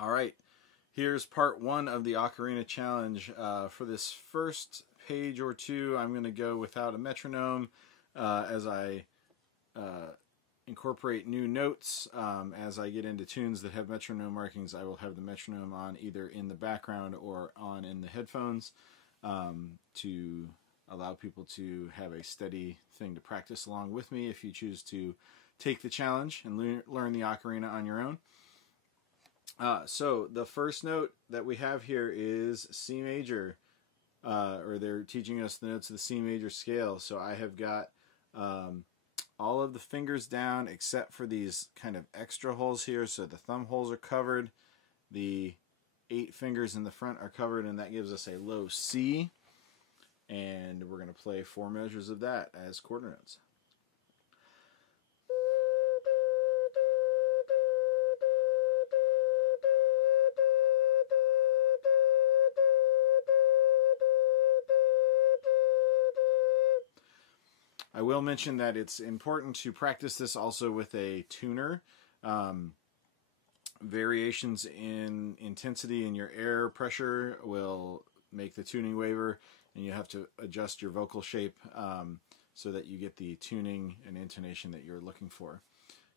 All right, here's part one of the Ocarina challenge. For this first page or two, I'm going to go without a metronome as I incorporate new notes. As I get into tunes that have metronome markings, I will have the metronome on either in the background or on in the headphones to allow people to have a steady thing to practice along with me if you choose to take the challenge and learn the Ocarina on your own. So the first note that we have here is C major, or they're teaching us the notes of the C major scale. So I have got all of the fingers down except for these kind of extra holes here. So the thumb holes are covered, the 8 fingers in the front are covered, and that gives us a low C. And we're going to play 4 measures of that as quarter notes. I will mention that it's important to practice this also with a tuner. Variations in intensity in your air pressure will make the tuning waver, and you have to adjust your vocal shape so that you get the tuning and intonation that you're looking for.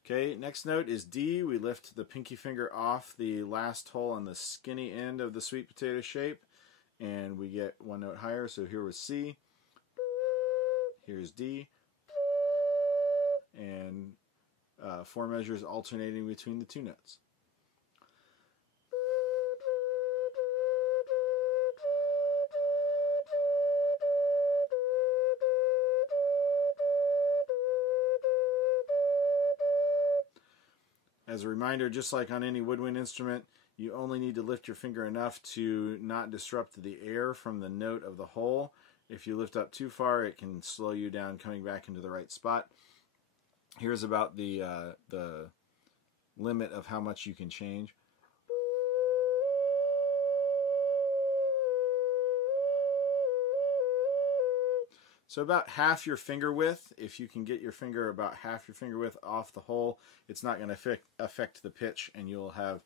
Okay, next note is D. We lift the pinky finger off the last hole on the skinny end of the sweet potato shape, and we get 1 note higher. So here was C. Here's D, and 4 measures alternating between the 2 notes. As a reminder, just like on any woodwind instrument, you only need to lift your finger enough to not disrupt the air from the note of the hole. If you lift up too far, it can slow you down coming back into the right spot. Here's about the limit of how much you can change. So about half your finger width. If you can get your finger about half your finger width off the hole, it's not going to affect the pitch, and you'll have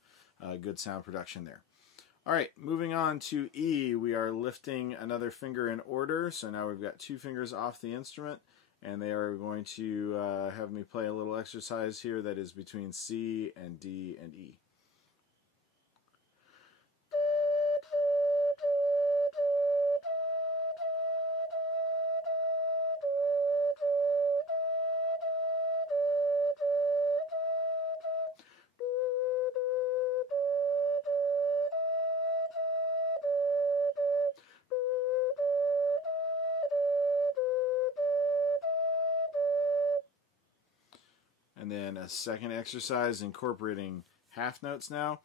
good sound production there. All right, moving on to E, we are lifting another finger in order. So now we've got 2 fingers off the instrument, and they are going to have me play a little exercise here that is between C and D and E. And then a second exercise incorporating half notes now.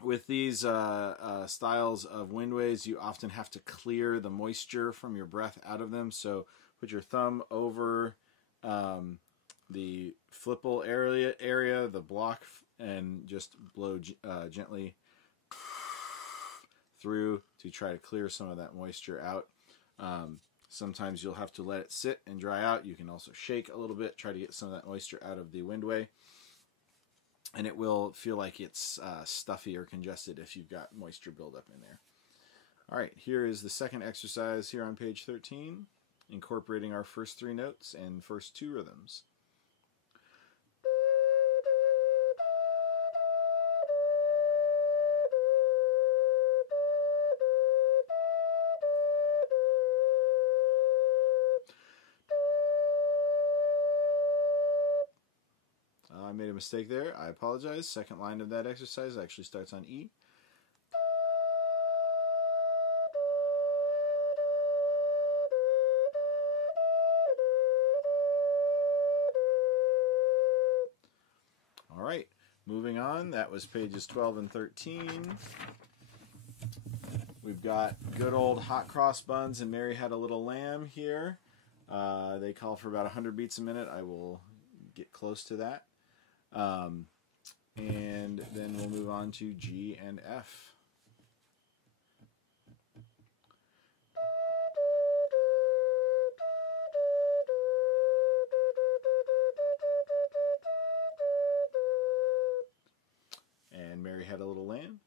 With these styles of windways, you often have to clear the moisture from your breath out of them. So put your thumb over the flipple area, the block, and just blow gently through to try to clear some of that moisture out. Sometimes you'll have to let it sit and dry out. You can also shake a little bit, try to get some of that moisture out of the windway. And it will feel like it's stuffy or congested if you've got moisture buildup in there. All right, here is the second exercise here on page 13, incorporating our first 3 notes and first 2 rhythms. I made a mistake there. I apologize. Second line of that exercise actually starts on E. All right, moving on. That was pages 12 and 13. We've got good old Hot Cross Buns and Mary Had a Little Lamb here. They call for about 100 beats a minute. I will get close to that. And then we'll move on to G and F. Mary Had a Little Lamb.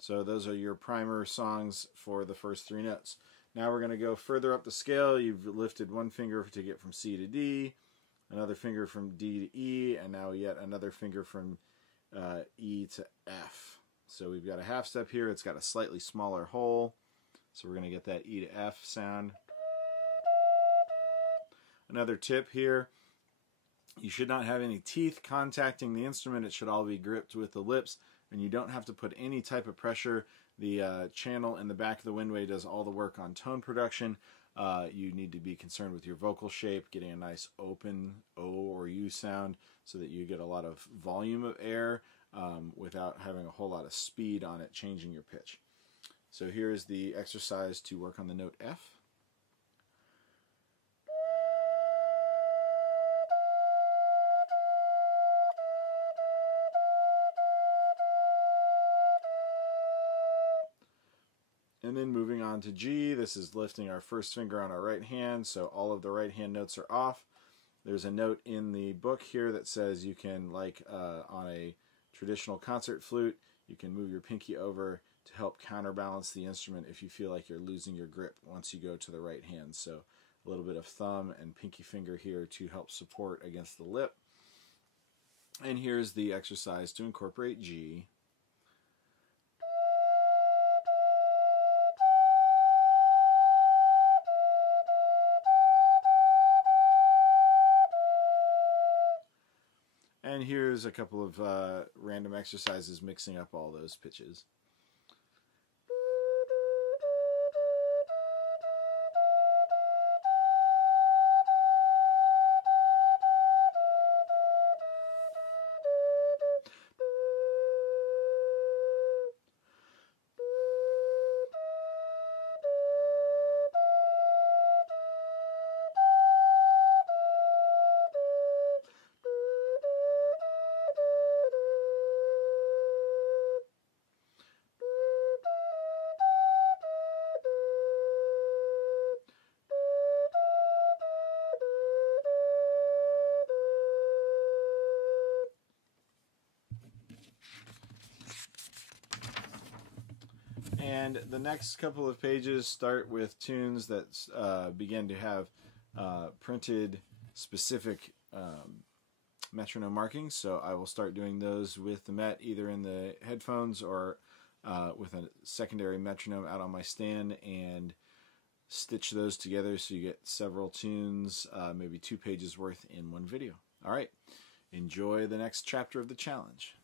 So those are your primer songs for the first 3 notes. Now we're going to go further up the scale. You've lifted one finger to get from C to D, another finger from D to E, and now yet another finger from E to F. So we've got a half step here. It's got a slightly smaller hole. So we're going to get that E to F sound. Another tip here. You should not have any teeth contacting the instrument. It should all be gripped with the lips, and you don't have to put any type of pressure. The channel in the back of the windway does all the work on tone production. You need to be concerned with your vocal shape, getting a nice open O or U sound so that you get a lot of volume of air without having a whole lot of speed on it changing your pitch. So here's the exercise to work on the note F. And then moving on to G, this is lifting our first finger on our right hand, so all of the right hand notes are off. There's a note in the book here that says you can, like on a traditional concert flute, you can move your pinky over to help counterbalance the instrument if you feel like you're losing your grip once you go to the right hand. So a little bit of thumb and pinky finger here to help support against the lip. And here's the exercise to incorporate G. And here's a couple of random exercises mixing up all those pitches. And the next couple of pages start with tunes that begin to have printed specific metronome markings. So I will start doing those with the Met either in the headphones or with a secondary metronome out on my stand, and stitch those together so you get several tunes, maybe 2 pages worth in one video. All right, enjoy the next chapter of the challenge.